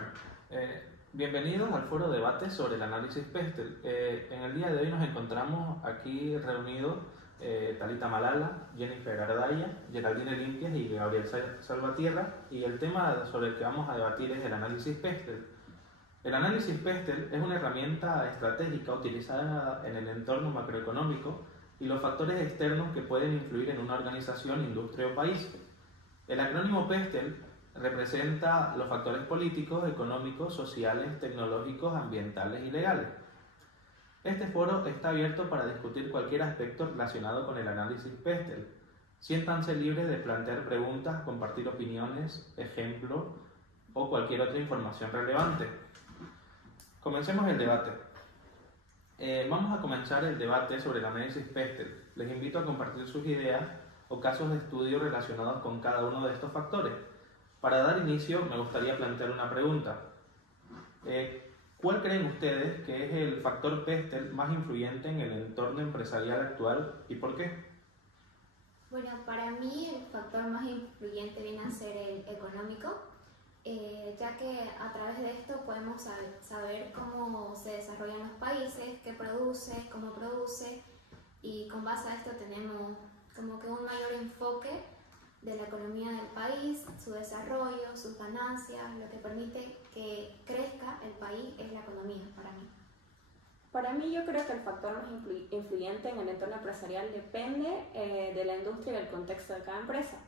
Wilmer. Bienvenidos al foro debate sobre el análisis Pestel. En el día de hoy nos encontramos aquí reunidos Talita Malala, Jennifer Ardaya, Geraldine Limpias y Gabriel Salvatierra, y el tema sobre el que vamos a debatir es el análisis Pestel. El análisis Pestel es una herramienta estratégica utilizada en el entorno macroeconómico y los factores externos que pueden influir en una organización, industria o país. El acrónimo Pestel representa los factores políticos, económicos, sociales, tecnológicos, ambientales y legales. Este foro está abierto para discutir cualquier aspecto relacionado con el análisis Pestel. Siéntanse libres de plantear preguntas, compartir opiniones, ejemplos o cualquier otra información relevante. Comencemos el debate. Vamos a comenzar el debate sobre el análisis Pestel. Les invito a compartir sus ideas o casos de estudio relacionados con cada uno de estos factores. Para dar inicio, me gustaría plantear una pregunta. ¿Cuál creen ustedes que es el factor Pestel más influyente en el entorno empresarial actual y por qué? Bueno, para mí el factor más influyente viene a ser el económico, ya que a través de esto podemos saber cómo se desarrollan los países, qué produce, cómo produce, y con base a esto tenemos como que un mayor enfoque de la economía del país, su desarrollo, sus ganancias, lo que permite que crezca el país es la economía para mí. Para mí yo creo que el factor más influyente en el entorno empresarial depende de la industria y del contexto de cada empresa,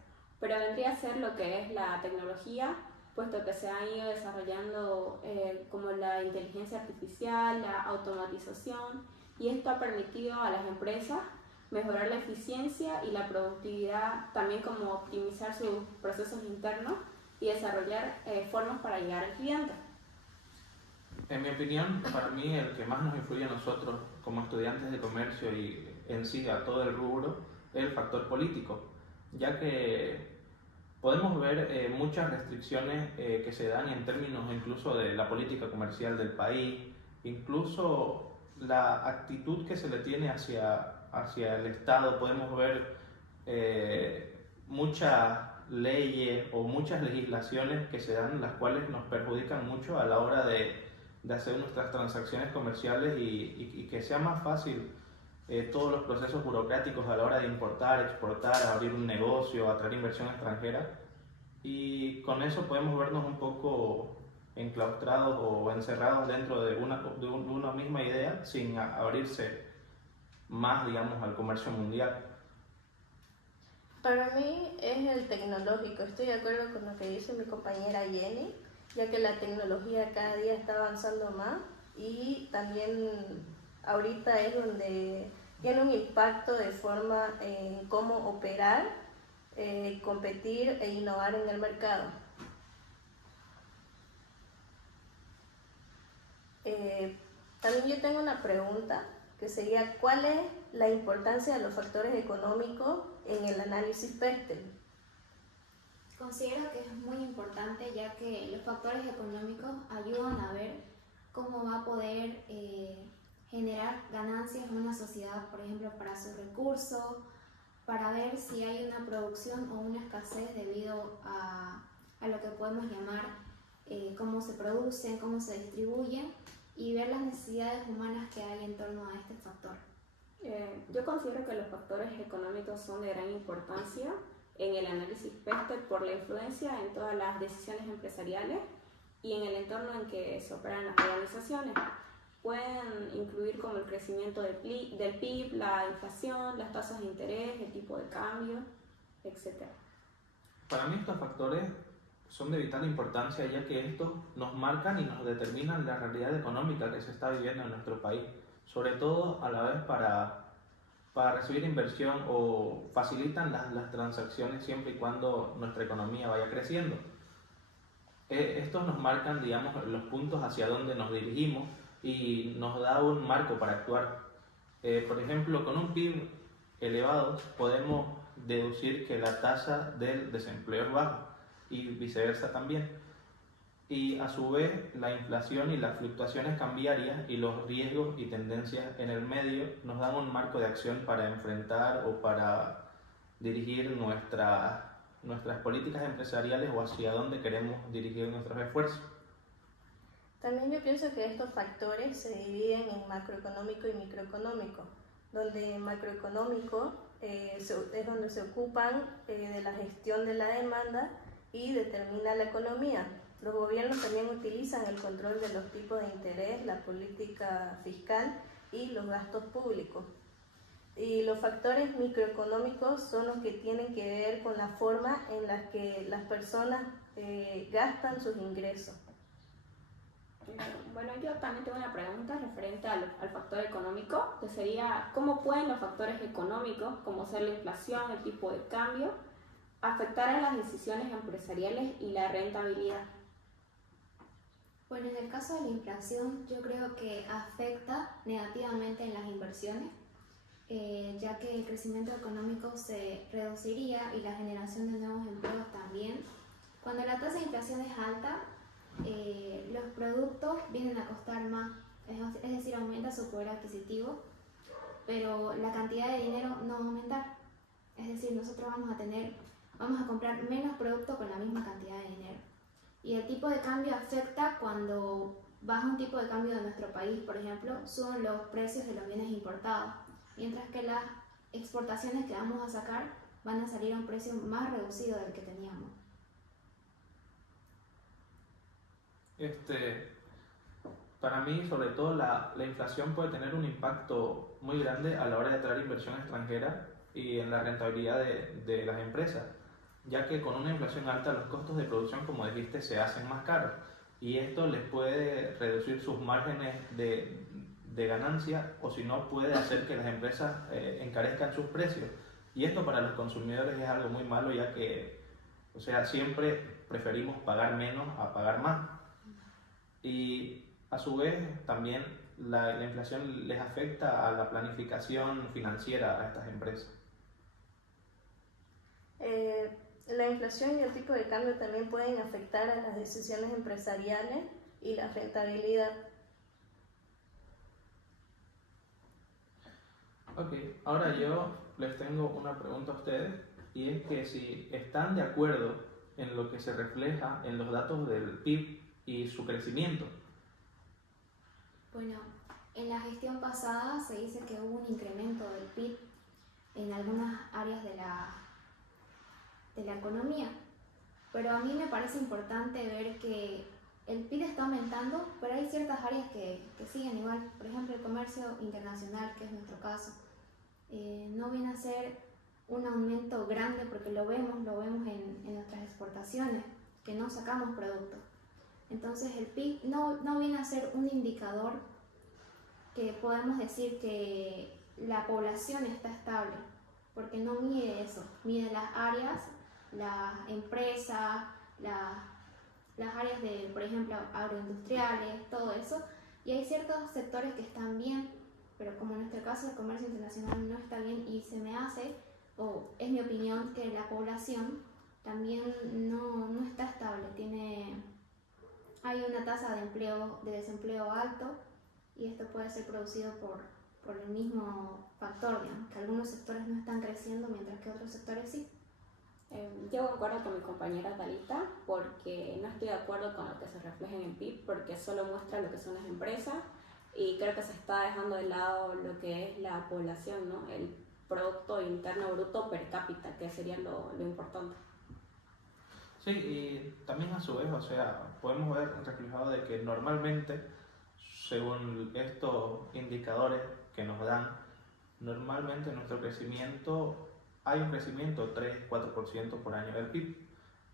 pero vendría a ser lo que es la tecnología, puesto que se han ido desarrollando como la inteligencia artificial, la automatización, y esto ha permitido a las empresas mejorar la eficiencia y la productividad, también como optimizar sus procesos internos y desarrollar formas para llegar al cliente. En mi opinión, para mí el que más nos influye a nosotros como estudiantes de comercio y en sí a todo el rubro es el factor político, ya que podemos ver muchas restricciones que se dan en términos incluso de la política comercial del país, incluso la actitud que se le tiene hacia el Estado. Podemos ver muchas leyes o muchas legislaciones que se dan, las cuales nos perjudican mucho a la hora de hacer nuestras transacciones comerciales y que sea más fácil todos los procesos burocráticos a la hora de importar, exportar, abrir un negocio, atraer inversión extranjera, y con eso podemos vernos un poco enclaustrados o encerrados dentro de una misma idea sin abrirse más, digamos, al comercio mundial. Para mí es el tecnológico. Estoy de acuerdo con lo que dice mi compañera Jenny, ya que la tecnología cada día está avanzando más y también ahorita es donde tiene un impacto de forma en cómo operar, competir e innovar en el mercado. También yo tengo una pregunta que sería: ¿cuál es la importancia de los factores económicos en el análisis Pestel? Considero que es muy importante, ya que los factores económicos ayudan a ver cómo va a poder generar ganancias en una sociedad, por ejemplo, para sus recursos, para ver si hay una producción o una escasez debido a lo que podemos llamar cómo se producen, cómo se distribuyen, y ver las necesidades humanas que hay en torno a este factor. Yo considero que los factores económicos son de gran importancia en el análisis Pestel por la influencia en todas las decisiones empresariales y en el entorno en que se operan las organizaciones. Pueden incluir como el crecimiento del PIB, la inflación, las tasas de interés, el tipo de cambio, etc. Para mí estos factores son de vital importancia, ya que estos nos marcan y nos determinan la realidad económica que se está viviendo en nuestro país, sobre todo a la vez para recibir inversión, o facilitan las transacciones siempre y cuando nuestra economía vaya creciendo. Estos nos marcan, digamos, los puntos hacia donde nos dirigimos y nos da un marco para actuar. Por ejemplo, con un PIB elevado podemos deducir que la tasa del desempleo es baja y viceversa también. Y a su vez la inflación y las fluctuaciones cambiarias y los riesgos y tendencias en el medio nos dan un marco de acción para enfrentar o para dirigir nuestras políticas empresariales o hacia dónde queremos dirigir nuestros esfuerzos. También yo pienso que estos factores se dividen en macroeconómico y microeconómico, donde macroeconómico es donde se ocupan de la gestión de la demanda y determina la economía. Los gobiernos también utilizan el control de los tipos de interés, la política fiscal y los gastos públicos. Y los factores microeconómicos son los que tienen que ver con la forma en la que las personas gastan sus ingresos. Bueno, yo también tengo una pregunta referente al factor económico, que sería ¿cómo pueden los factores económicos, como ser la inflación, el tipo de cambio, afectar a las decisiones empresariales y la rentabilidad? Bueno, en el caso de la inflación, yo creo que afecta negativamente en las inversiones, ya que el crecimiento económico se reduciría y la generación de nuevos empleos también. Cuando la tasa de inflación es alta, los productos vienen a costar más, es decir, aumenta su poder adquisitivo, pero la cantidad de dinero no va a aumentar. Es decir, nosotros vamos a comprar menos producto con la misma cantidad de dinero. Y el tipo de cambio afecta cuando baja un tipo de cambio de nuestro país, por ejemplo, suben los precios de los bienes importados, mientras que las exportaciones que vamos a sacar van a salir a un precio más reducido del que teníamos. Para mí, sobre todo, la inflación puede tener un impacto muy grande a la hora de atraer inversión extranjera y en la rentabilidad de las empresas, ya que con una inflación alta los costos de producción, como dijiste, se hacen más caros y esto les puede reducir sus márgenes de ganancia, o si no, puede hacer que las empresas encarezcan sus precios, y esto para los consumidores es algo muy malo, ya que, o sea, siempre preferimos pagar menos a pagar más. Y a su vez también la inflación les afecta a la planificación financiera a estas empresas. La inflación y el tipo de cambio también pueden afectar a las decisiones empresariales y la rentabilidad. Ok, ahora yo les tengo una pregunta a ustedes, y es que si están de acuerdo en lo que se refleja en los datos del PIB y su crecimiento. Bueno, en la gestión pasada se dice que hubo un incremento del PIB en algunas áreas de la economía, pero a mí me parece importante ver que el PIB está aumentando, pero hay ciertas áreas que siguen igual. Por ejemplo, el comercio internacional, que es nuestro caso, no viene a ser un aumento grande porque lo vemos en nuestras exportaciones, que no sacamos productos. Entonces el PIB no viene a ser un indicador que podemos decir que la población está estable, porque no mide eso, mide las áreas, las empresas, las áreas de, por ejemplo, agroindustriales, todo eso, y hay ciertos sectores que están bien, pero como en nuestro caso el comercio internacional no está bien, y se me hace, o es mi opinión, que la población también no está estable, hay una tasa de desempleo alto, y esto puede ser producido por el mismo factor, digamos, que algunos sectores no están creciendo mientras que otros sectores sí. Yo concuerdo con mi compañera Talita, porque no estoy de acuerdo con lo que se refleja en el PIB, porque solo muestra lo que son las empresas, y creo que se está dejando de lado lo que es la población, ¿no? El Producto Interno Bruto per cápita, que sería lo importante. Sí, y también a su vez, o sea, podemos ver reflejado de que normalmente, según estos indicadores que nos dan, normalmente nuestro crecimiento, hay un crecimiento 3-4% por año del PIB,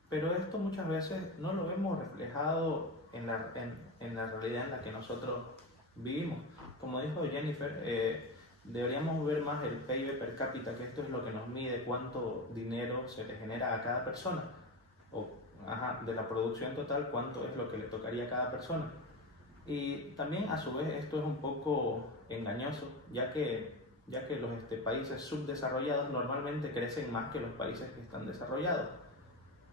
pero esto muchas veces no lo vemos reflejado en la realidad en la que nosotros vivimos. Como dijo Jennifer, deberíamos ver más el PIB per cápita, que esto es lo que nos mide cuánto dinero se le genera a cada persona, o de la producción total, cuánto es lo que le tocaría a cada persona. Y también a su vez esto es un poco engañoso, ya que los países subdesarrollados normalmente crecen más que los países que están desarrollados.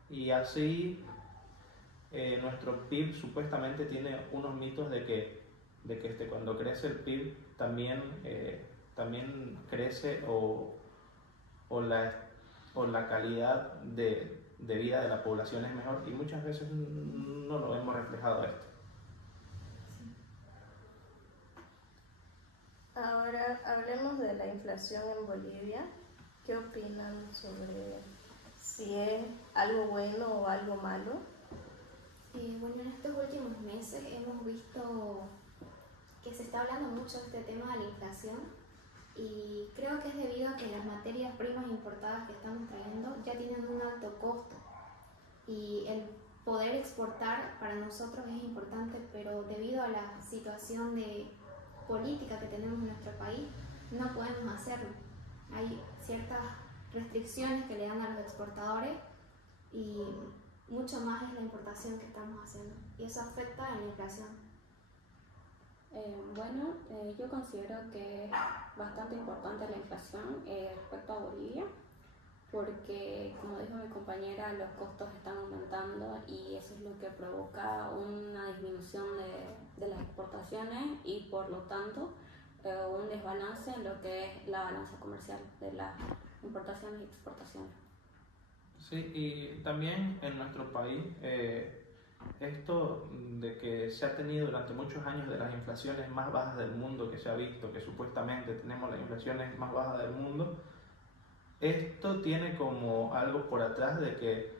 Y así nuestro PIB supuestamente tiene unos mitos de que cuando crece el PIB también crece o la calidad de vida de la población es mejor, y muchas veces no lo hemos reflejado esto. Ahora hablemos de la inflación en Bolivia. ¿Qué opinan sobre si es algo bueno o algo malo? Bueno, en estos últimos meses hemos visto que se está hablando mucho de este tema de la inflación y creo que es debido a que las materias primas importadas que estamos trayendo ya tienen un alto costo y el poder exportar para nosotros es importante, pero debido a la situación de política que tenemos en nuestro país no podemos hacerlo. Hay ciertas restricciones que le dan a los exportadores y mucho más es la importación que estamos haciendo y eso afecta a la inflación. Yo considero que es bastante importante la inflación respecto a Bolivia, porque como dijo mi compañera, los costos están aumentando y eso es lo que provoca una disminución de las exportaciones y por lo tanto un desbalance en lo que es la balanza comercial de las importaciones y exportaciones. Sí, y también en nuestro país, esto de que se ha tenido durante muchos años de las inflaciones más bajas del mundo que se ha visto, que supuestamente tenemos las inflaciones más bajas del mundo, esto tiene como algo por atrás de que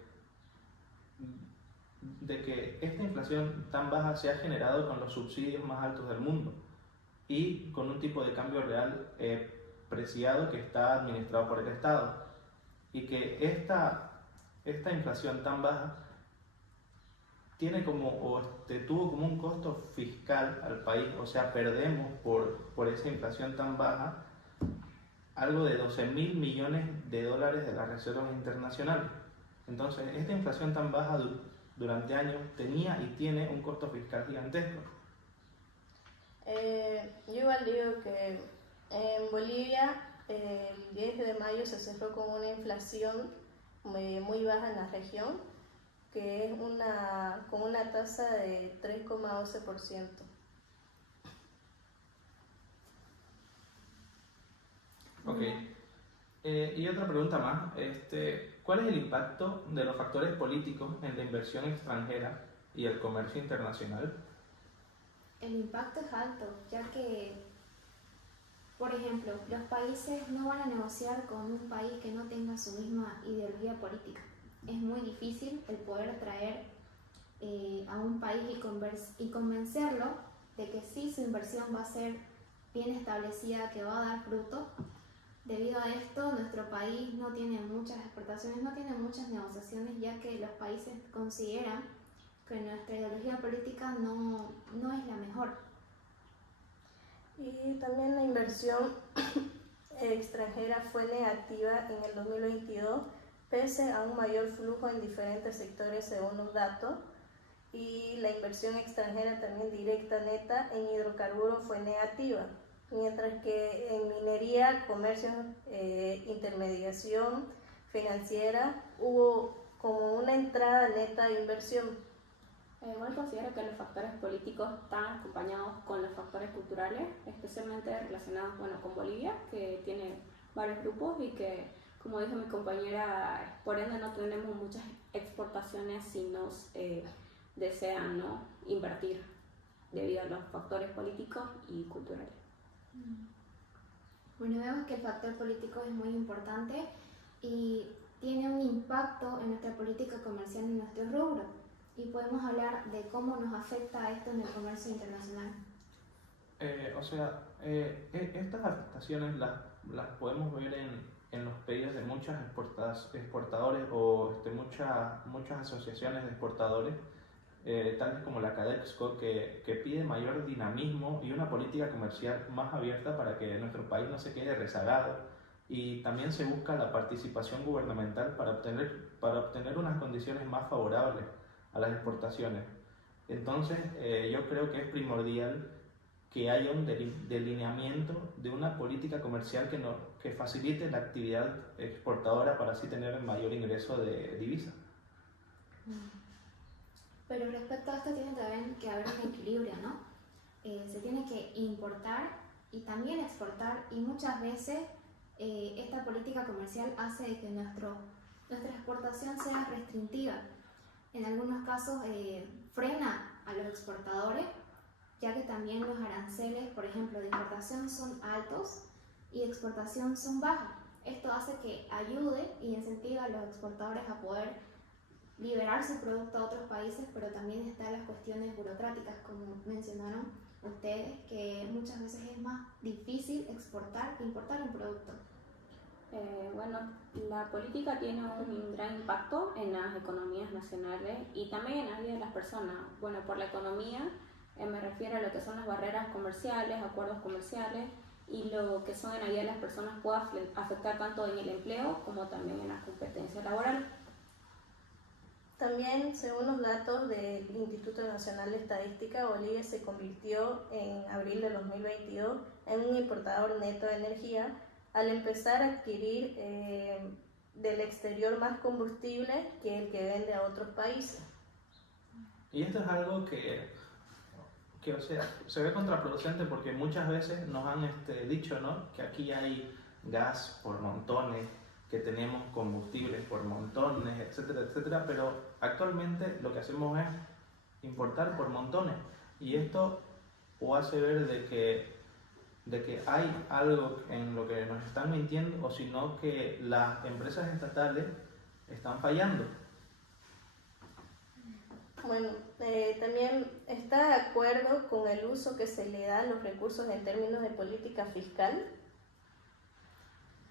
esta inflación tan baja se ha generado con los subsidios más altos del mundo y con un tipo de cambio real preciado que está administrado por el Estado y que esta inflación tan baja tiene tuvo como un costo fiscal al país, o sea, perdemos por esa inflación tan baja algo de 12.000 millones de dólares de las reservas internacionales. Entonces, esta inflación tan baja durante años tenía y tiene un costo fiscal gigantesco. Yo igual digo que en Bolivia el 10 de mayo se cerró con una inflación muy baja en la región, que es con una tasa de 3,12%. Ok. Y otra pregunta más, ¿cuál es el impacto de los factores políticos en la inversión extranjera y el comercio internacional? El impacto es alto, ya que, por ejemplo, los países no van a negociar con un país que no tenga su misma ideología política. Es muy difícil el poder atraer a un país y convencerlo de que sí, su inversión va a ser bien establecida, que va a dar fruto. Debido a esto, nuestro país no tiene muchas exportaciones, no tiene muchas negociaciones, ya que los países consideran que nuestra ideología política no es la mejor. Y también la inversión extranjera fue negativa en el 2022, pese a un mayor flujo en diferentes sectores según los datos. Y la inversión extranjera también directa neta en hidrocarburos fue negativa, mientras que en minería, comercio, intermediación financiera hubo como una entrada neta de inversión. Igual considero que los factores políticos están acompañados con los factores culturales, especialmente relacionados con Bolivia, que tiene varios grupos y que, como dijo mi compañera, por ende no tenemos muchas exportaciones si nos desean invertir debido a los factores políticos y culturales. Bueno, vemos que el factor político es muy importante y tiene un impacto en nuestra política comercial y en nuestro rubro. Y podemos hablar de cómo nos afecta esto en el comercio internacional. Estas afectaciones las podemos ver en los pedidos de muchos exportadores o muchas asociaciones de exportadores, tales como la Cadexco, que pide mayor dinamismo y una política comercial más abierta para que nuestro país no se quede rezagado. Y también se busca la participación gubernamental para obtener unas condiciones más favorables a las exportaciones. Entonces, yo creo que es primordial que haya un delineamiento de una política comercial que facilite la actividad exportadora para así tener mayor ingreso de divisa. Pero respecto a esto tiene también que haber un equilibrio, ¿no? Se tiene que importar y también exportar y muchas veces esta política comercial hace de que nuestra exportación sea restrictiva. En algunos casos frena a los exportadores ya que también los aranceles, por ejemplo, de importación son altos y de exportación son bajos. Esto hace que ayude y incentive a los exportadores a poder liberar su producto a otros países, pero también están las cuestiones burocráticas, como mencionaron ustedes, que muchas veces es más difícil exportar que importar un producto. Bueno, la política tiene un gran impacto en las economías nacionales y también en la vida de las personas. Bueno, por la economía me refiero a lo que son las barreras comerciales, acuerdos comerciales y lo que son en la vida de las personas puede afectar tanto en el empleo como también en la competencia laboral. También, según los datos del Instituto Nacional de Estadística, Bolivia se convirtió en abril de 2022 en un importador neto de energía al empezar a adquirir del exterior más combustible que el que vende a otros países. Y esto es algo o sea, se ve contraproducente porque muchas veces nos han dicho, ¿no?, que aquí hay gas por montones, que tenemos combustibles por montones, etcétera, etcétera, pero actualmente lo que hacemos es importar por montones y esto o hace ver de que hay algo en lo que nos están mintiendo o sino que las empresas estatales están fallando. Bueno, también está de acuerdo con el uso que se le da a los recursos en términos de política fiscal.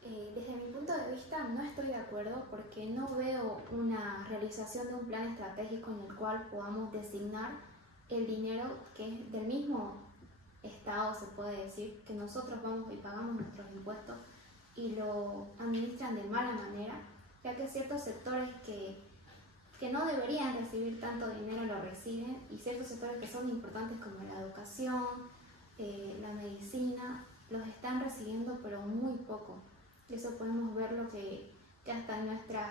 Desde mi punto de vista no estoy de acuerdo porque no veo una realización de un plan estratégico en el cual podamos designar el dinero que es del mismo Estado, se puede decir, que nosotros vamos y pagamos nuestros impuestos y lo administran de mala manera, ya que ciertos sectores que no deberían recibir tanto dinero lo reciben y ciertos sectores que son importantes como la educación, la medicina, los están recibiendo pero muy poco. Eso podemos verlo que hasta en nuestras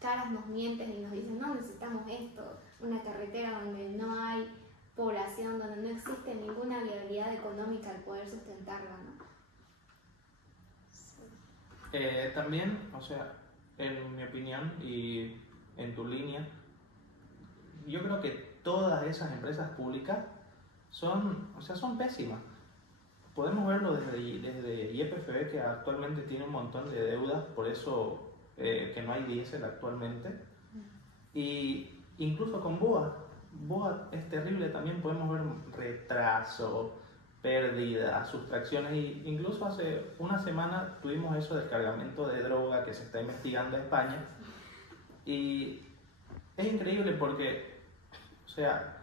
caras nos mienten y nos dicen no necesitamos esto, una carretera donde no hay población, donde no existe ninguna viabilidad económica al poder sustentarla, ¿no? También, o sea, en mi opinión y en tu línea, yo creo que todas esas empresas públicas son pésimas. Podemos verlo desde YPFB, que actualmente tiene un montón de deudas, por eso que no hay diésel actualmente. Y incluso con BOA es terrible, también podemos ver retraso, pérdidas, sustracciones. Y incluso hace una semana tuvimos eso del cargamento de droga que se está investigando en España. Y es increíble porque, o sea,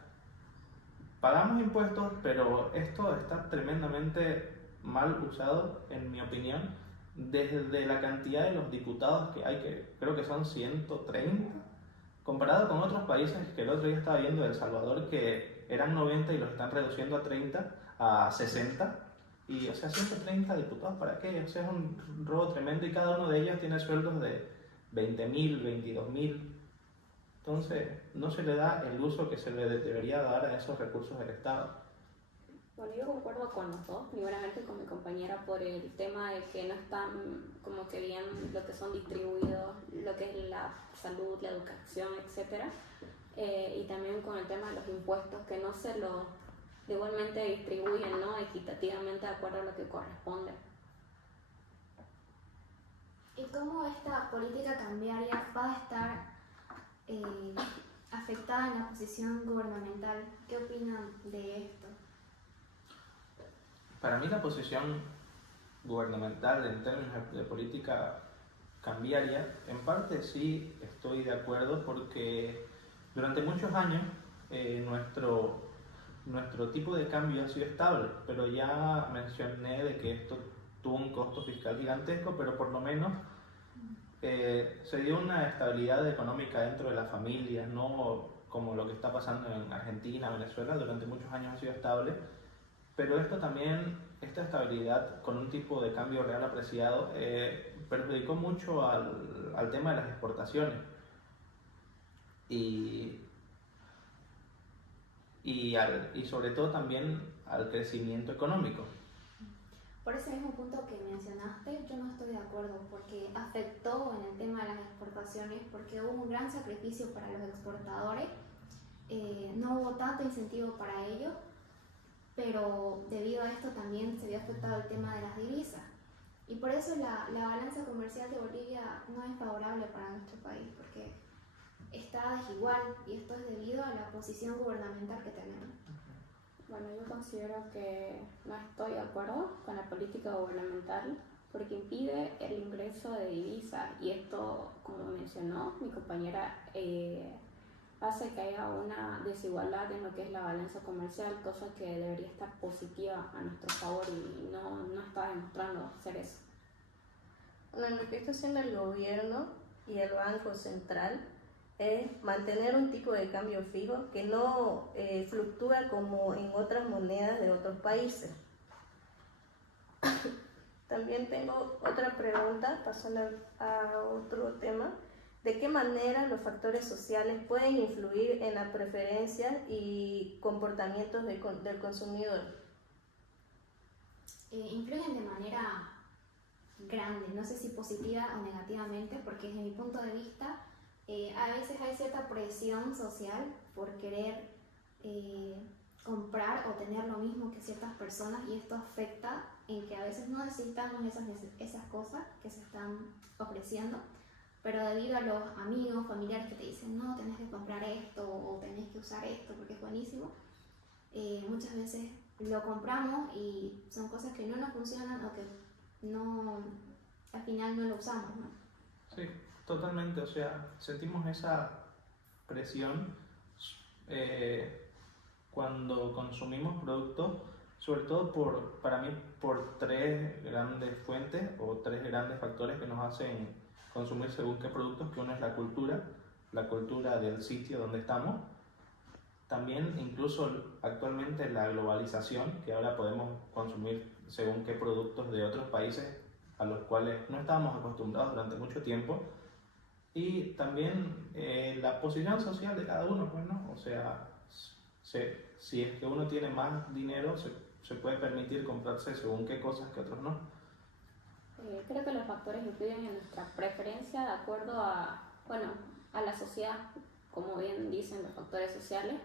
pagamos impuestos, pero esto está tremendamente mal usado, en mi opinión, desde la cantidad de los diputados que hay, que creo que son 130, comparado con otros países que el otro día estaba viendo de El Salvador, que eran 90 y los están reduciendo a 30, a 60. Y, o sea, 130 diputados, ¿para qué? O sea, es un robo tremendo y cada uno de ellos tiene sueldos de 20.000, 22.000. Entonces, no se le da el uso que se le debería dar a esos recursos del Estado. Bueno, yo concuerdo con los dos, primeramente con mi compañera por el tema de que no están como que bien lo que son distribuidos, lo que es la salud, la educación, etc. Y también con el tema de los impuestos, que no se los igualmente distribuyen, ¿no?, equitativamente de acuerdo a lo que corresponde. ¿Y cómo esta política cambiaria va a estar afectada en la posición gubernamental? ¿Qué opinan de esto? Para mí la posición gubernamental en términos de política cambiaria, en parte sí estoy de acuerdo porque durante muchos años nuestro tipo de cambio ha sido estable, pero ya mencioné de que esto tuvo un costo fiscal gigantesco, pero por lo menos se dio una estabilidad económica dentro de las familias, no como lo que está pasando en Argentina, Venezuela, durante muchos años ha sido estable, pero esta estabilidad con un tipo de cambio real apreciado perjudicó mucho al tema de las exportaciones y sobre todo también al crecimiento económico. Por ese mismo punto que mencionaste, yo no estoy de acuerdo porque afectó en el tema de las exportaciones, porque hubo un gran sacrificio para los exportadores, no hubo tanto incentivo para ellos, pero debido a esto también se vio afectado el tema de las divisas. Y por eso la balanza comercial de Bolivia no es favorable para nuestro país, porque está desigual y esto es debido a la posición gubernamental que tenemos. Bueno, yo considero que no estoy de acuerdo con la política gubernamental porque impide el ingreso de divisas y esto, como mencionó mi compañera, hace que haya una desigualdad en lo que es la balanza comercial, cosa que debería estar positiva a nuestro favor y no está demostrando ser eso. Bueno, lo que está haciendo el gobierno y el Banco Central es mantener un tipo de cambio fijo que no fluctúa como en otras monedas de otros países. También tengo otra pregunta, pasando a otro tema. ¿De qué manera los factores sociales pueden influir en las preferencias y comportamientos del consumidor? Influyen de manera grande, no sé si positiva o negativamente, porque desde mi punto de vista a veces hay cierta presión social por querer comprar o tener lo mismo que ciertas personas y esto afecta en que a veces no necesitamos esas cosas que se están ofreciendo, pero debido a los amigos, familiares que te dicen no, tenés que comprar esto o tenés que usar esto porque es buenísimo, muchas veces lo compramos y son cosas que no nos funcionan o que no, al final no lo usamos, ¿no? Sí, totalmente, o sea, sentimos esa presión cuando consumimos productos, sobre todo para mí, por tres grandes fuentes o tres grandes factores que nos hacen consumir según qué productos, que uno es la cultura del sitio donde estamos, también incluso actualmente la globalización, que ahora podemos consumir según qué productos de otros países a los cuales no estábamos acostumbrados durante mucho tiempo, y también la posición social de cada uno, pues, ¿no? O sea, si es que uno tiene más dinero, se puede permitir comprarse según qué cosas que otros no. Creo que los factores influyen en nuestra preferencia de acuerdo a, bueno, a la sociedad, como bien dicen los factores sociales,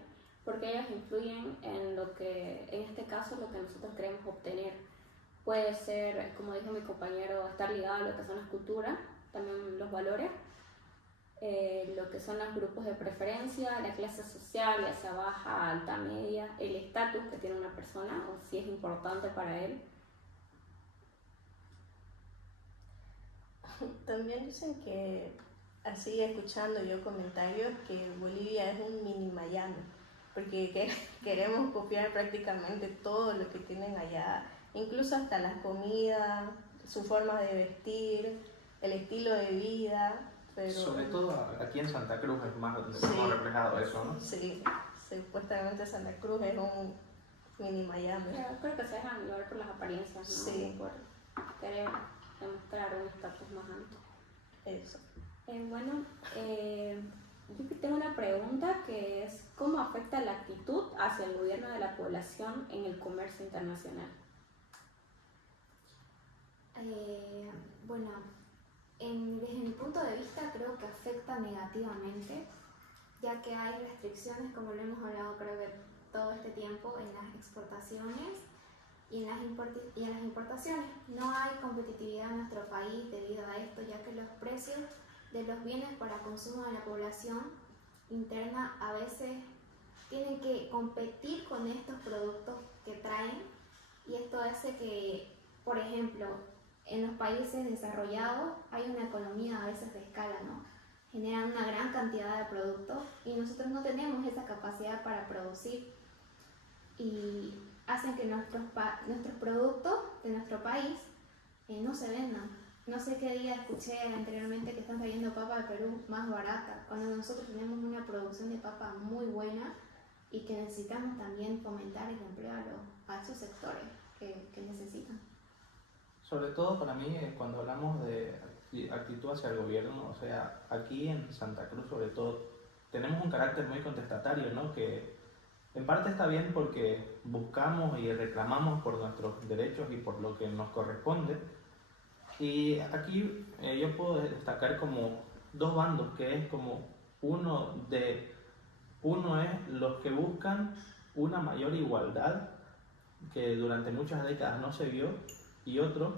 porque ellos influyen en lo que, en este caso, lo que nosotros queremos obtener. Puede ser, como dijo mi compañero, estar ligado a lo que son las culturas, también los valores, lo que son los grupos de preferencia, la clase social, ya sea baja, alta, media, el estatus que tiene una persona o si es importante para él. También dicen que, así escuchando yo comentarios, que Bolivia es un mini Miami, porque queremos copiar prácticamente todo lo que tienen allá, incluso hasta las comidas, su forma de vestir, el estilo de vida. Pero, sobre todo aquí en Santa Cruz es más donde hemos reflejado eso, ¿no? Sí, supuestamente Santa Cruz es un mini Miami. Pero creo que se dejan llevar por las apariencias, ¿no? Sí. Por querer demostrar un estatus más alto. Eso. Bueno, yo tengo una pregunta que es ¿cómo afecta la actitud hacia el gobierno de la población en el comercio internacional? Bueno, desde mi punto de vista creo que afecta negativamente, ya que hay restricciones, como lo hemos hablado creo que todo este tiempo, en las exportaciones y en las importaciones. No hay competitividad en nuestro país debido a esto, ya que los precios de los bienes para consumo de la población interna a veces tienen que competir con estos productos que traen, y esto hace que, por ejemplo, en los países desarrollados hay una economía a veces de escala, ¿no? Generan una gran cantidad de productos y nosotros no tenemos esa capacidad para producir y hacen que nuestros productos de nuestro país no se vendan. No sé qué día escuché anteriormente que están trayendo papa de Perú más barata, cuando nosotros tenemos una producción de papa muy buena y que necesitamos también fomentar el empleo a esos sectores que necesitan. Sobre todo para mí, cuando hablamos de actitud hacia el gobierno, o sea, aquí en Santa Cruz sobre todo, tenemos un carácter muy contestatario, ¿no? Que en parte está bien porque buscamos y reclamamos por nuestros derechos y por lo que nos corresponde. Y aquí yo puedo destacar como dos bandos, que es como uno es los que buscan una mayor igualdad que durante muchas décadas no se vio, y otro,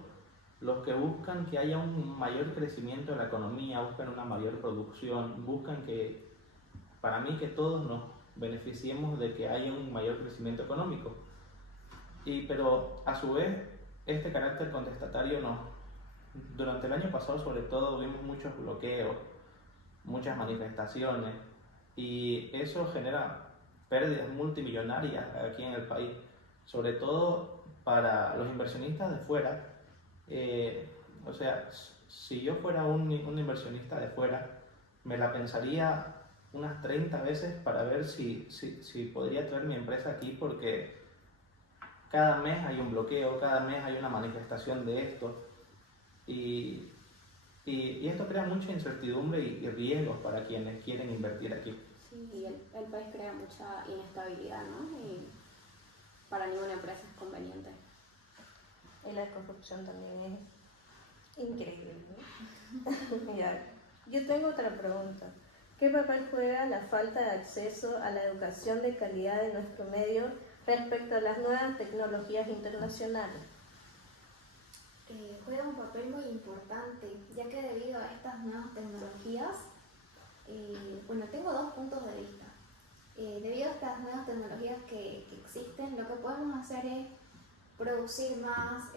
los que buscan que haya un mayor crecimiento de la economía, buscan una mayor producción, buscan que, para mí, que todos nos beneficiemos de que haya un mayor crecimiento económico. Pero a su vez, este carácter contestatario durante el año pasado sobre todo vimos muchos bloqueos, muchas manifestaciones, y eso genera pérdidas multimillonarias aquí en el país, sobre todo para los inversionistas de fuera. O sea, si yo fuera un inversionista de fuera, me la pensaría unas 30 veces para ver si podría traer mi empresa aquí, porque cada mes hay un bloqueo, cada mes hay una manifestación de esto, y esto crea mucha incertidumbre y riesgos para quienes quieren invertir aquí. Sí, y el país crea mucha inestabilidad, ¿no? Y para ninguna empresa es conveniente. Y la corrupción también es increíble, ¿no? Mira, yo tengo otra pregunta. ¿Qué papel juega la falta de acceso a la educación de calidad en nuestro medio respecto a las nuevas tecnologías internacionales? Juega un papel muy importante, ya que debido a estas nuevas tecnologías, tengo dos puntos de vista. Debido a estas nuevas tecnologías que existen, lo que podemos hacer es producir más,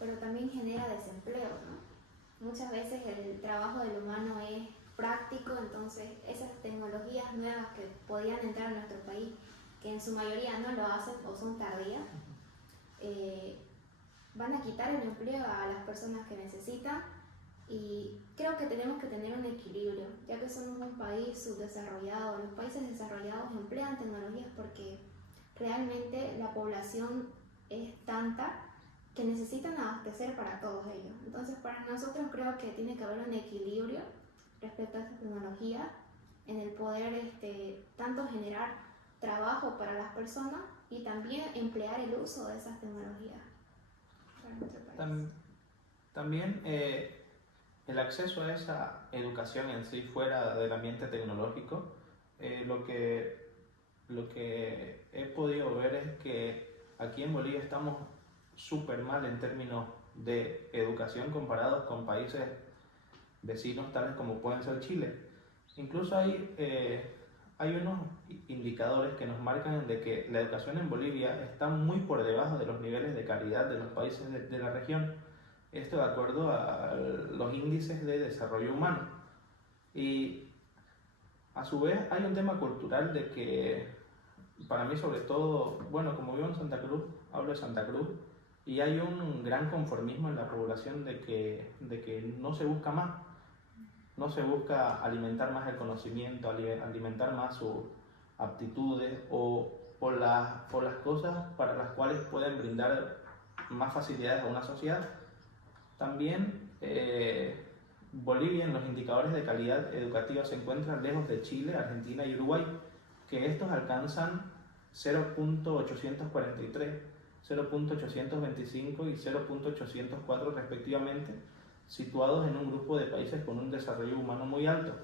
pero también genera desempleo, ¿no? Muchas veces el trabajo del humano es práctico, entonces esas tecnologías nuevas que podían entrar a nuestro país, que en su mayoría no lo hacen o son tardías, van a quitar el empleo a las personas que necesitan, y creo que tenemos que tener un equilibrio, ya que somos un país subdesarrollado. Los países desarrollados emplean tecnologías porque realmente la población es tanta que necesitan abastecer para todos ellos. Entonces, para nosotros creo que tiene que haber un equilibrio respecto a esta tecnología, en el poder tanto generar trabajo para las personas y también emplear el uso de esas tecnologías para nuestro país. También el acceso a esa educación en sí fuera del ambiente tecnológico, lo que he podido ver es que aquí en Bolivia estamos súper mal en términos de educación comparados con países vecinos tales como pueden ser Chile. Incluso hay unos indicadores que nos marcan de que la educación en Bolivia está muy por debajo de los niveles de calidad de los países de la región. Esto de acuerdo a los índices de desarrollo humano. Y a su vez hay un tema cultural de que, para mí sobre todo, bueno, como vivo en Santa Cruz, hablo de Santa Cruz, y hay un gran conformismo en la población de que no se busca más. No se busca alimentar más el conocimiento, alimentar más sus aptitudes o las cosas para las cuales pueden brindar más facilidades a una sociedad. También Bolivia en los indicadores de calidad educativa se encuentra lejos de Chile, Argentina y Uruguay, que estos alcanzan 0.843, 0.825 y 0.804 respectivamente, situados en un grupo de países con un desarrollo humano muy alto.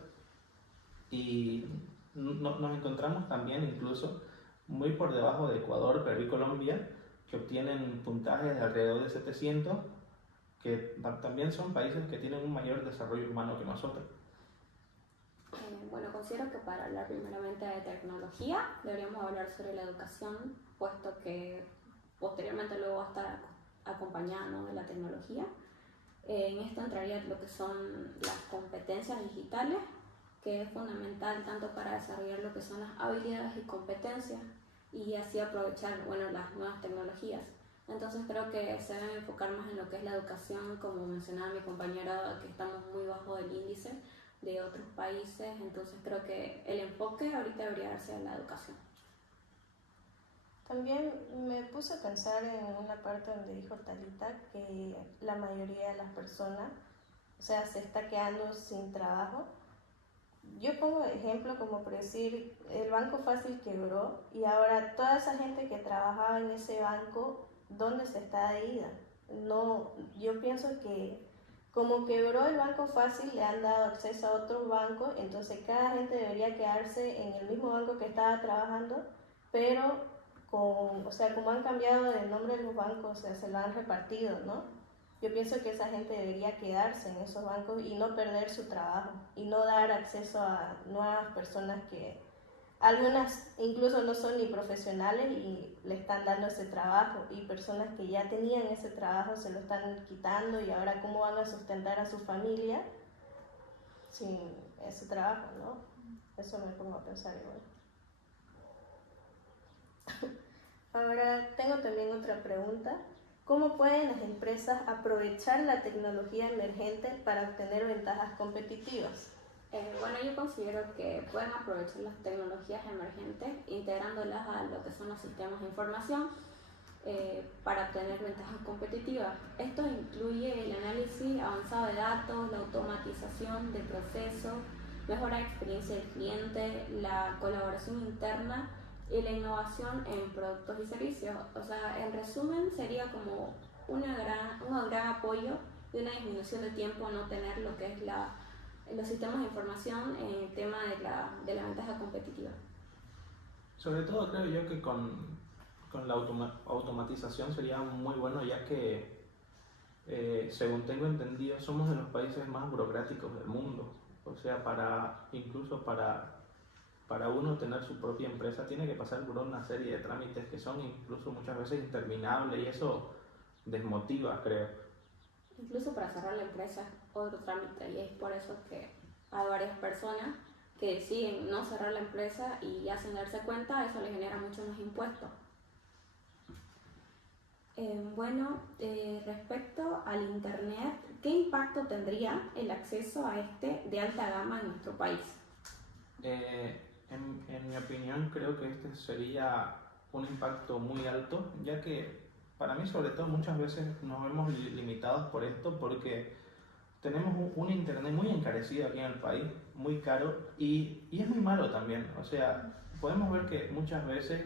Y nos encontramos también incluso muy por debajo de Ecuador, Perú y Colombia, que obtienen puntajes de alrededor de 700, que también son países que tienen un mayor desarrollo humano que nosotros. Considero que para hablar primeramente de tecnología deberíamos hablar sobre la educación, puesto que posteriormente luego va a estar acompañada, ¿no?, de la tecnología. En esto entraría lo que son las competencias digitales, que es fundamental tanto para desarrollar lo que son las habilidades y competencias y así aprovechar las nuevas tecnologías. Entonces creo que se debe enfocar más en lo que es la educación, como mencionaba mi compañera, que estamos muy bajo del índice de otros países. Entonces creo que el enfoque ahorita debería darse en la educación. También me puse a pensar en una parte donde dijo Talita que la mayoría de las personas, se está quedando sin trabajo. Yo pongo ejemplo como por decir, el Banco Fácil quebró y ahora toda esa gente que trabajaba en ese banco, ¿dónde se está de ida? No, yo pienso que como quebró el Banco Fácil, le han dado acceso a otros bancos, entonces cada gente debería quedarse en el mismo banco que estaba trabajando, pero o sea, como han cambiado el nombre de los bancos, o sea, se lo han repartido, ¿no? Yo pienso que esa gente debería quedarse en esos bancos y no perder su trabajo y no dar acceso a nuevas personas que algunas incluso no son ni profesionales y le están dando ese trabajo, y personas que ya tenían ese trabajo se lo están quitando, y ahora cómo van a sustentar a su familia sin ese trabajo, ¿no? Eso me pongo a pensar igual. Ahora tengo también otra pregunta. ¿Cómo pueden las empresas aprovechar la tecnología emergente para obtener ventajas competitivas? Bueno, yo considero que pueden aprovechar las tecnologías emergentes integrándolas a lo que son los sistemas de información para obtener ventajas competitivas. Esto incluye el análisis avanzado de datos, la automatización de procesos, mejora de experiencia del cliente, la colaboración interna y la innovación en productos y servicios. O sea, en resumen, sería como un gran apoyo y una disminución de tiempo no tener lo que es los sistemas de información en el tema de la ventaja competitiva. Sobre todo creo yo que con la automatización sería muy bueno, ya que según tengo entendido somos de los países más burocráticos del mundo. O sea, incluso para uno tener su propia empresa tiene que pasar por una serie de trámites que son incluso muchas veces interminables, y eso desmotiva, creo. Incluso para cerrar la empresa, otro trámite, y es por eso que hay varias personas que deciden no cerrar la empresa y ya sin darse cuenta eso les genera mucho más impuestos. Respecto al internet, ¿qué impacto tendría el acceso a este de alta gama en nuestro país? En mi opinión, creo que este sería un impacto muy alto, ya que para mí, sobre todo, muchas veces nos vemos limitados por esto, porque tenemos un internet muy encarecido aquí en el país, muy caro, y es muy malo también. O sea, podemos ver que muchas veces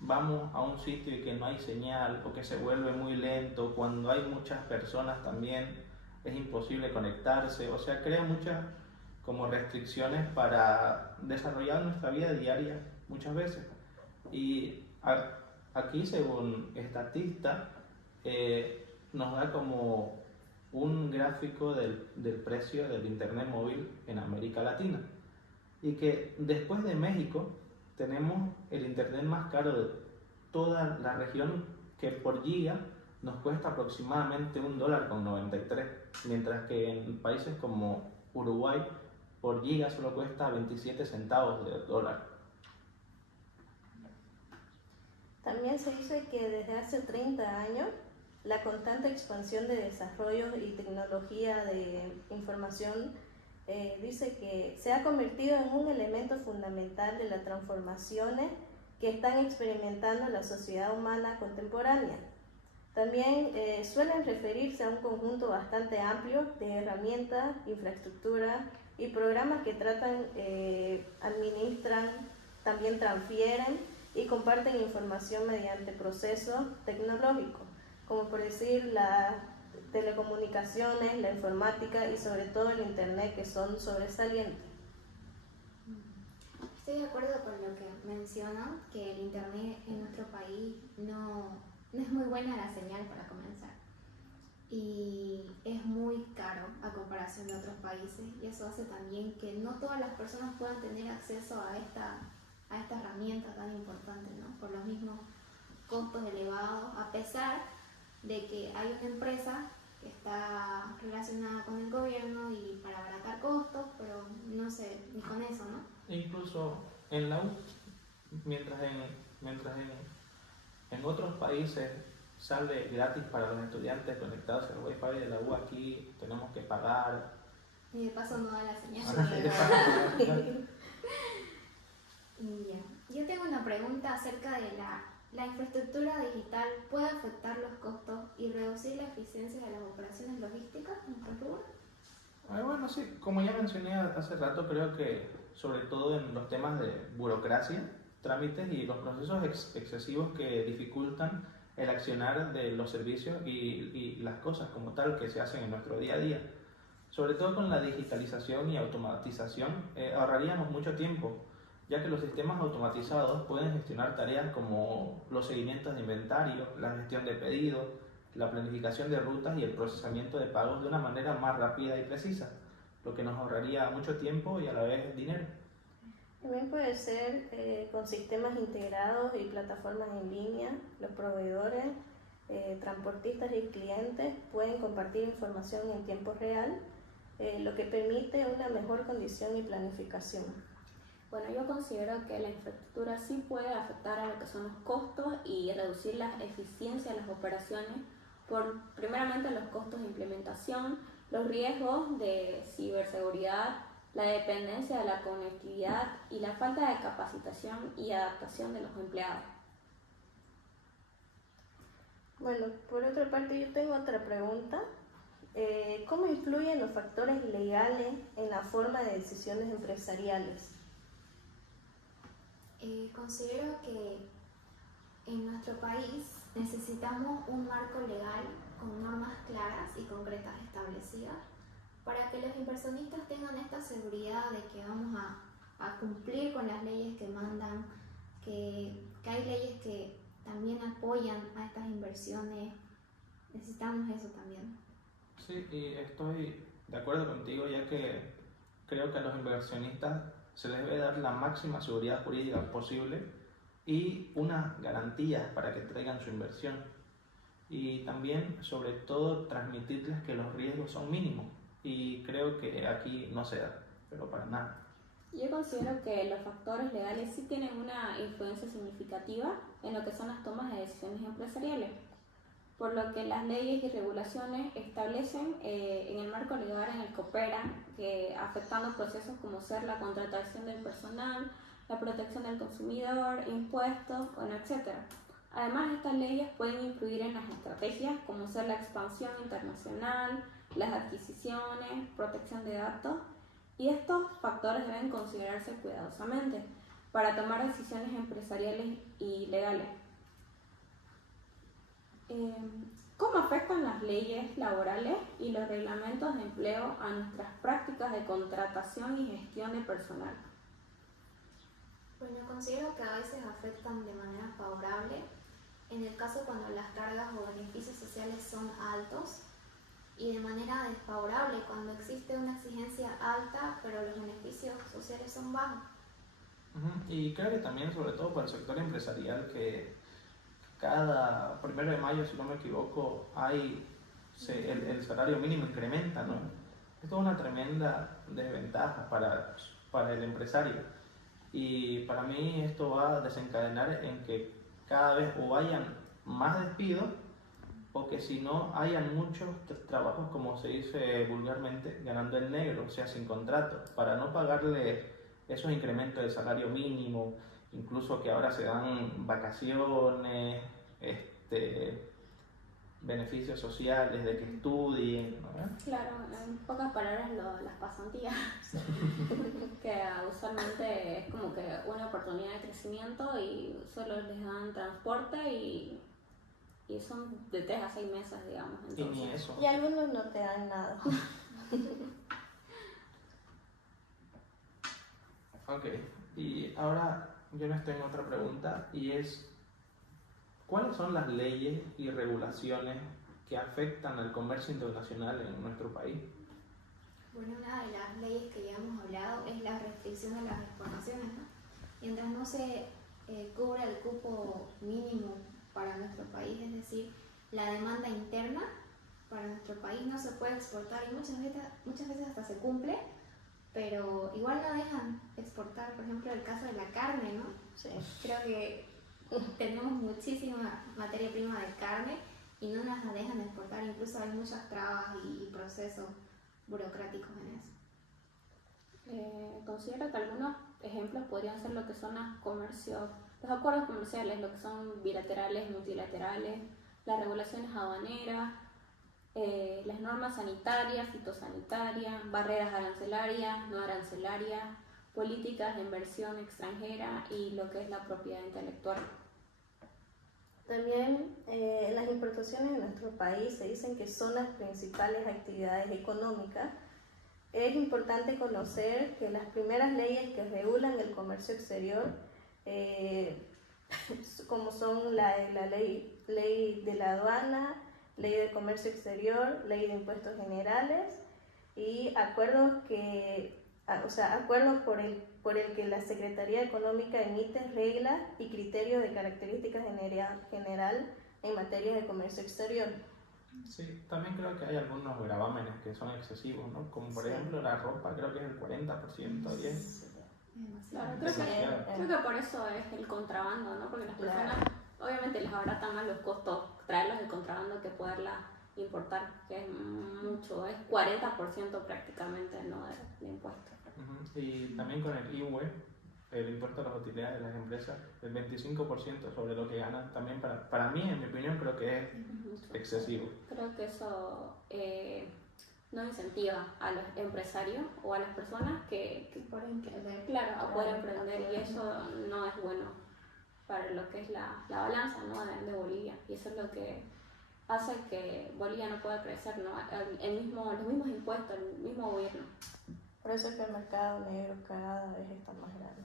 vamos a un sitio y que no hay señal, o que se vuelve muy lento. Cuando hay muchas personas también es imposible conectarse. O sea, crea muchas como restricciones para desarrollar nuestra vida diaria muchas veces. Y aquí, según Statista, nos da como un gráfico del precio del internet móvil en América Latina, y que después de México tenemos el internet más caro de toda la región, que por giga nos cuesta aproximadamente $1.93, mientras que en países como Uruguay por giga solo cuesta 27 centavos de dólar. También se dice que desde hace 30 años la constante expansión de desarrollo y tecnología de información dice que se ha convertido en un elemento fundamental de las transformaciones que están experimentando la sociedad humana contemporánea. También suelen referirse a un conjunto bastante amplio de herramientas, infraestructura y programas que tratan, administran, también transfieren y comparten información mediante procesos tecnológicos, como por decir las telecomunicaciones, la informática y sobre todo el internet, que son sobresalientes. Estoy de acuerdo con lo que mencionan, que el internet en nuestro país no es muy buena la señal para comenzar, y es muy caro a comparación de otros países, y eso hace también que no todas las personas puedan tener acceso a esta herramienta tan importante, ¿no? Por los mismos costos elevados, a pesar de que hay una empresa que está relacionada con el gobierno y para abaratar costos, pero no sé, ni con eso, ¿no? Incluso en la U, mientras en otros países sale gratis para los estudiantes conectados al Wi-Fi de la U, aquí tenemos que pagar. Y de paso no da la señal. Ya. Yo tengo una pregunta acerca de la infraestructura digital. ¿Puede afectar los costos y reducir la eficiencia de las operaciones logísticas en nuestro rubro? Bueno, sí, como ya mencioné hace rato, creo que sobre todo en los temas de burocracia, trámites y los procesos excesivos que dificultan el accionar de los servicios y las cosas como tal que se hacen en nuestro día a día. Sobre todo con la digitalización y automatización ahorraríamos mucho tiempo, ya que los sistemas automatizados pueden gestionar tareas como los seguimientos de inventario, la gestión de pedidos, la planificación de rutas y el procesamiento de pagos de una manera más rápida y precisa, lo que nos ahorraría mucho tiempo y a la vez dinero. También puede ser con sistemas integrados y plataformas en línea. Los proveedores, transportistas y clientes pueden compartir información en tiempo real, lo que permite una mejor condición y planificación. Bueno, yo considero que la infraestructura sí puede afectar a lo que son los costos y reducir la eficiencia de las operaciones por, primeramente, los costos de implementación, los riesgos de ciberseguridad, la dependencia de la conectividad y la falta de capacitación y adaptación de los empleados. Bueno, por otra parte yo tengo otra pregunta. ¿Cómo influyen los factores legales en la forma de decisiones empresariales? Considero que en nuestro país necesitamos un marco legal con normas claras y concretas establecidas para que los inversionistas tengan esta seguridad de que vamos a cumplir con las leyes que mandan, que hay leyes que también apoyan a estas inversiones. Necesitamos eso también. Sí, y estoy de acuerdo contigo, ya que creo que a los inversionistas se les debe dar la máxima seguridad jurídica posible y unas garantías para que traigan su inversión. Y también, sobre todo, transmitirles que los riesgos son mínimos. Y creo que aquí no se da, pero para nada. Yo considero que los factores legales sí tienen una influencia significativa en lo que son las tomas de decisiones empresariales, por lo que las leyes y regulaciones establecen en el marco legal en el que operan, afectando procesos como ser la contratación del personal, la protección del consumidor, impuestos, bueno, etc. Además, estas leyes pueden influir en las estrategias como ser la expansión internacional, las adquisiciones, protección de datos, y estos factores deben considerarse cuidadosamente para tomar decisiones empresariales y legales. ¿Cómo afectan las leyes laborales y los reglamentos de empleo a nuestras prácticas de contratación y gestión de personal? Bueno, considero que a veces afectan de manera favorable en el caso cuando las cargas o beneficios sociales son altos, y de manera desfavorable cuando existe una exigencia alta pero los beneficios sociales son bajos. Y creo que también, sobre todo para el sector empresarial, que cada 1 de mayo, si no me equivoco, el salario mínimo incrementa, ¿no? Esto es una tremenda desventaja para el empresario. Y para mí esto va a desencadenar en que cada vez o hayan más despidos o que si no hayan muchos trabajos, como se dice vulgarmente, ganando en negro, o sea, sin contrato, para no pagarle esos incrementos del salario mínimo, incluso que ahora se dan vacaciones, beneficios sociales de que estudien, ¿no? Claro, en pocas palabras las pasantías, que usualmente es como que una oportunidad de crecimiento y solo les dan transporte y son de 3 a 6 meses, digamos. Entonces. Y ni eso. Y algunos no te dan nada. Ok, y ahora yo les tengo otra pregunta y es, ¿cuáles son las leyes y regulaciones que afectan al comercio internacional en nuestro país? Bueno, una de las leyes que ya hemos hablado es la restricción de las exportaciones, ¿no? Mientras no se cubra el cupo mínimo para nuestro país, es decir, la demanda interna para nuestro país no se puede exportar y muchas veces hasta se cumple, pero igual no dejan exportar. Por ejemplo, el caso de la carne, ¿no? Sí. Creo que tenemos muchísima materia prima de carne y no nos la dejan exportar, incluso hay muchas trabas y procesos burocráticos en eso. Considero que algunos ejemplos podrían ser lo que son los acuerdos comerciales, lo que son bilaterales, multilaterales, las regulaciones aduaneras, las normas sanitarias, fitosanitarias, barreras arancelarias, no arancelarias, políticas de inversión extranjera y lo que es la propiedad intelectual. También las importaciones en nuestro país se dicen que son las principales actividades económicas es importante conocer que las primeras leyes que regulan el comercio exterior, como son la ley de la aduana, ley de comercio exterior, ley de impuestos generales y acuerdos por el que la Secretaría Económica emite reglas y criterios de características general en materia de comercio exterior. Sí, también creo que hay algunos gravámenes que son excesivos, ¿no? Como por ejemplo la ropa, creo que es el 40% y es Claro, demasiado. creo que por eso es el contrabando, ¿no? Porque las personas obviamente les abaratan más los costos traerlas de contrabando que poderlas importar, que es mucho, es 40% prácticamente, ¿no? de impuestos. Y también con el IVE, el impuesto a las utilidades de las empresas, el 25% sobre lo que ganan, también para mí, en mi opinión, creo que es excesivo. Creo que eso no incentiva a los empresarios o a las personas que Pueden emprender. claro, a poder emprender, y eso no es bueno para lo que es la balanza, ¿no? de Bolivia, y eso es lo que hace que Bolivia no pueda crecer, ¿no? Los mismos impuestos, el mismo gobierno. Por eso es que el mercado negro cada vez está más grande.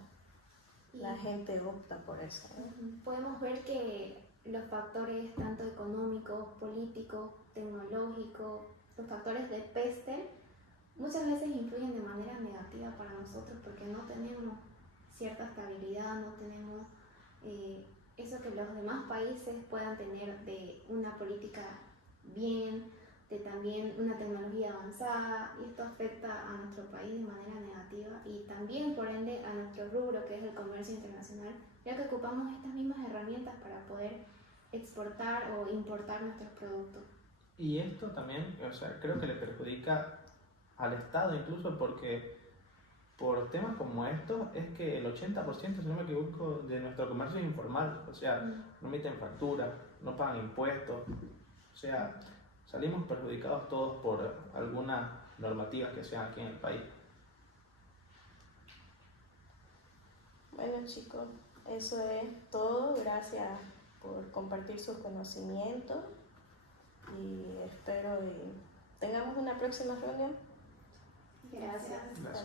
La gente opta por eso, ¿no? Podemos ver que los factores tanto económicos, políticos, tecnológicos, los factores de peste, muchas veces influyen de manera negativa para nosotros porque no tenemos cierta estabilidad, no tenemos eso que los demás países puedan tener de una política bien, de también una tecnología avanzada, y esto afecta a nuestro país de manera negativa y también por ende a nuestro rubro que es el comercio internacional, ya que ocupamos estas mismas herramientas para poder exportar o importar nuestros productos. Y esto también, o sea, creo que le perjudica al Estado incluso porque por temas como estos es que el 80%, si no me equivoco, de nuestro comercio es informal, o sea, no emiten facturas, no pagan impuestos, o sea, salimos perjudicados todos por algunas normativas que sean aquí en el país. Bueno, chicos, eso es todo. Gracias por compartir sus conocimientos y espero que tengamos una próxima reunión. Gracias. Gracias.